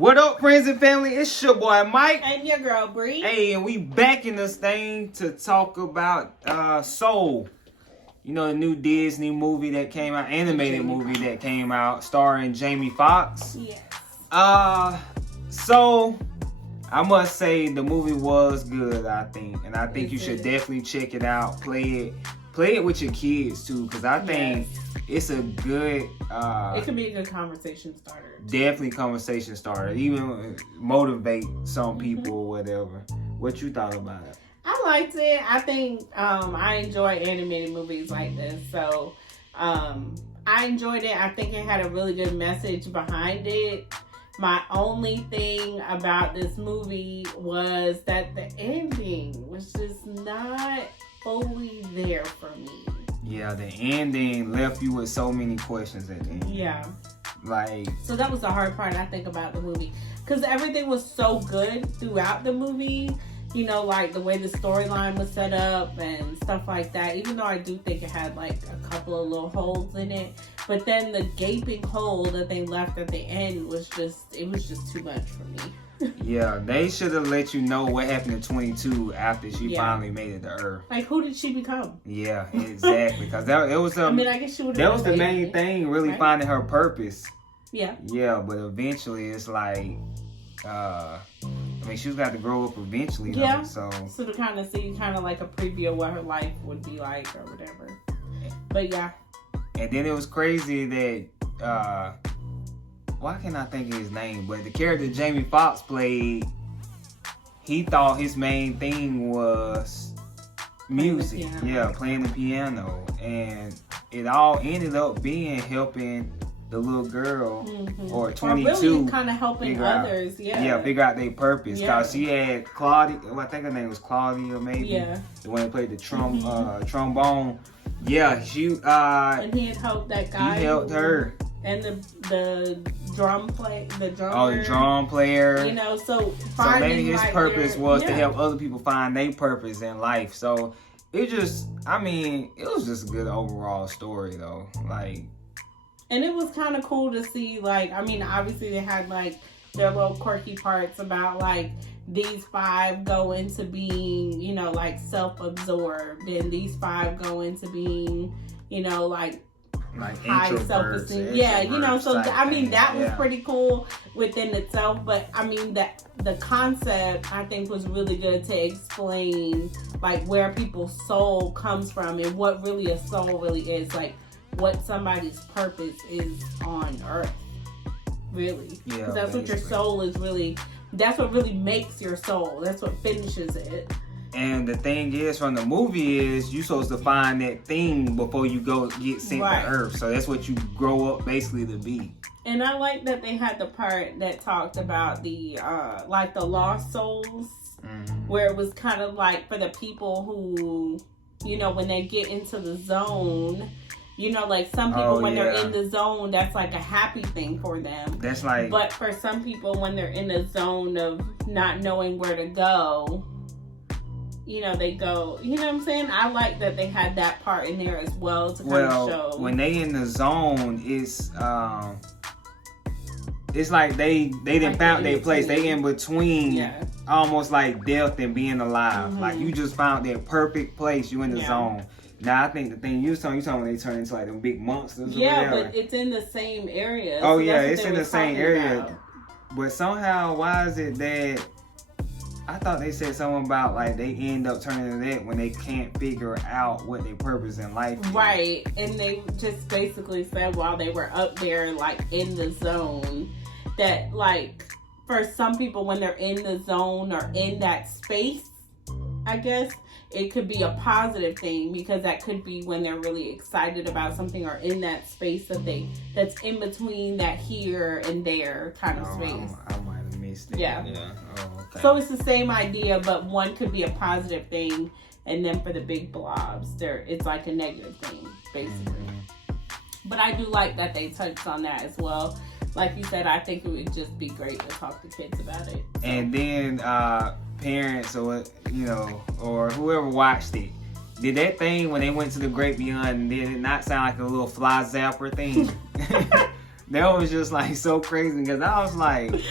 What up, friends and family? It's your boy Mike. And your girl Bree. Hey, and we back in this thing to talk about Soul. You know, the new Disney movie that came out, animated movie that came out, starring Jamie Foxx. Yes. So I must say the movie was good, I think. And I think you should definitely check it out. Play it with your kids too, because I think it's a good it could be a good conversation starter. Definitely conversation starter. Even motivate some people or whatever. What you thought about it? I liked it. I think I enjoy animated movies like this. So I enjoyed it. I think it had a really good message behind it. My only thing about this movie was that the ending was just not fully there for me. Yeah, the ending left you with so many questions at the end. Yeah. So that was the hard part, I think, about the movie. Because everything was so good throughout the movie. You know, like the way the storyline was set up and stuff like that. Even though I do think it had like a couple of little holes in it. But then the gaping hole that they left at the end was just too much for me. Yeah, they should have let you know what happened in 22 after she finally made it to Earth. Like, who did she become? Yeah, exactly. Because it was I mean, I guess she would. That was the main thing, really finding her purpose. Yeah. Yeah, but eventually it's like, I mean, she's got to grow up eventually. Yeah. Though, so to kind of see, like a preview of what her life would be like or whatever. But yeah. And then it was crazy that, why can't I think of his name? But the character Jamie Foxx played, he thought his main thing was music. Yeah, playing the piano. And it all ended up being helping the little girl, or 22, or really kind of helping others. Figure out their purpose. Cause she had Claudia, I think her name was Claudia, maybe. Yeah. The one that played the trombone. Yeah, she. And he had helped that guy. He helped her. And the drum play, the drummer. Oh, the drum player. You know, so maybe his purpose was to help other people find their purpose in life. So it was just a good overall story though. And it was kind of cool to see, obviously they had, their little quirky parts about, these 5 go into being, self-absorbed. And these 5 go into being, high self-esteem. Yeah, so, that was pretty cool within itself. But, the concept, I think, was really good to explain, where people's soul comes from and what really a soul really is. What somebody's purpose is on Earth, really. Yeah, because that's what your soul is really. That's what really makes your soul. That's what finishes it. And the thing is, from the movie is you supposed to find that thing before you go get sent to Earth. So that's what you grow up basically to be. And I like that they had the part that talked about the the lost souls, where it was kind of for the people who, when they get into the zone. Some people when they're in the zone, that's a happy thing for them. That's But for some people, when they're in the zone of not knowing where to go, they go. You know what I'm saying? I like that they had that part in there as well to kind of show. When they in the zone, it's like they didn't found their place. They in between, almost like death and being alive. You just found their perfect place. You in the zone. Now, I think the thing you talking when they turn into them big monsters. Yeah, but it's in the same area. Oh, yeah, it's in the same area. About. But somehow, why is it that I thought they said something about they end up turning to that when they can't figure out what their purpose in life is. Right, and they just basically said while they were up there, in the zone, that for some people when they're in the zone or in that space, I guess, it could be a positive thing because that could be when they're really excited about something or in that space that's in between that here and there kind of space. I might have missed it. Yeah. Oh, okay. So it's the same idea, but one could be a positive thing, and then for the big blobs, it's a negative thing, basically. But I do like that they touched on that as well. Like you said, I think it would just be great to talk to kids about it. So. And then parents or whoever watched it, did that thing when they went to the great beyond, did it not sound like a little fly zapper thing? That was just like so crazy because I was like, cause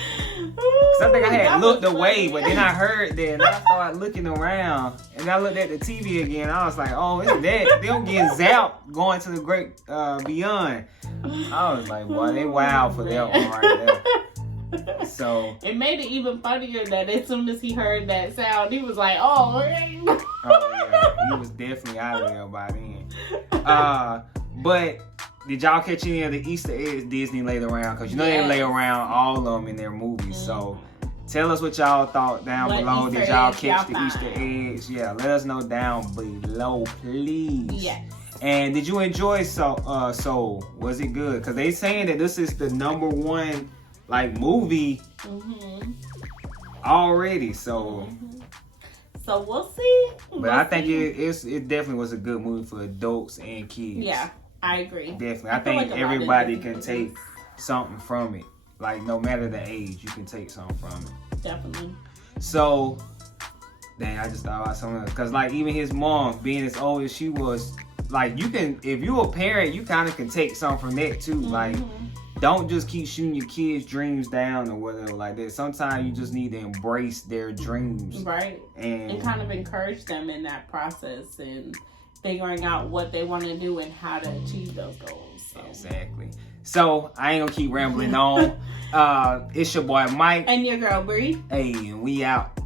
I think I had looked away, but then I heard that and I started looking around and I looked at the TV again. I was like, oh, it's that. Them getting zapped going to the great beyond. I was like, boy, they wild for that one right there. So it made it even funnier that as soon as he heard that sound, he was like, oh, yeah, he was definitely out of there by then. But did y'all catch any of the Easter eggs Disney laid around? Because you know they lay around all of them in their movies. So tell us what y'all thought down below. Easter Did y'all eggs catch y'all the Easter eggs? Yeah, let us know down below, please. Yes. And did you enjoy Soul? Was it good? Because they saying that this is the #1 like movie already. So. So we'll see. But I think it definitely was a good movie for adults and kids. Yeah, I agree. Definitely. I think like everybody can take something from it. Like, no matter the age, you can take something from it. Definitely. So, dang, I just thought about something. Because, like, even his mom, being as old as she was, like, you can, if you're a parent, you kind of can take something from that, too. Like, don't just keep shooting your kids' dreams down or whatever like that. Sometimes you just need to embrace their dreams. Right. And kind of encourage them in that process and figuring out what they want to do and how to achieve those goals. So. Exactly. So, I ain't gonna keep rambling on. It's your boy Mike. And your girl Bree. Hey, and we out.